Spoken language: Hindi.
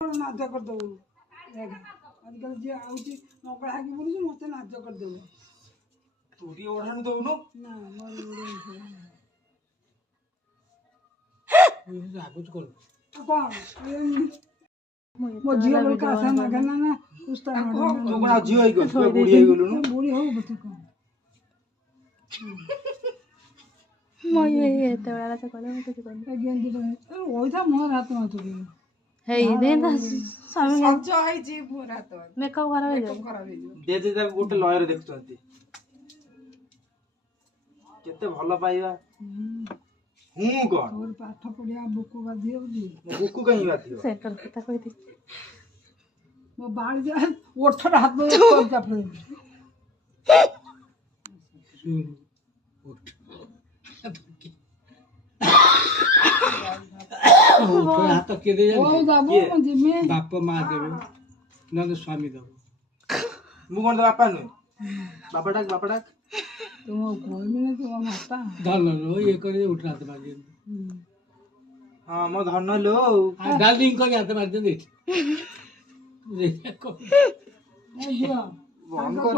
नाच करदेव देख आजकल जे आउची नकळा हाकी बोलुछु मते नाच करदेव तू टी ओढाणू दउनु ना मोर ओडे आगुच कर मो झियो बोल का आशा मागना ना कुस्ता तू कोण झियो होई गयो तू बुढी होई गेलुनु बुढी हो बते को मो ये तेवढाला तर कळलं मग किती कोण गेंदी पण ओइथा मोर हात मा तुझे हे दे ना स्वामी सज है जी पूरा तो मेकअप खराब हो मेकअप खराब हो दे दे ताको गोटे लयर देखुचंती केते भलो पाइबा हूं कोन और पाठ पढ़िया बुक का दियो जी बुकु कहीं बातियो सेंटर कथा कहि दे मो बाल जे ओठर हाथ में कर जा फिर हाथ के दे ओ जाबो म्हणजे मी बाप माँ देवे नंद स्वामी देव मु कोन बापा नु बापा डाक तुम कोई नहीं तुम माता धन लो ये करे उठ हाथ मार दे हां मो धन लो डार्लिंग को हाथ मार दे ए जो बंद कर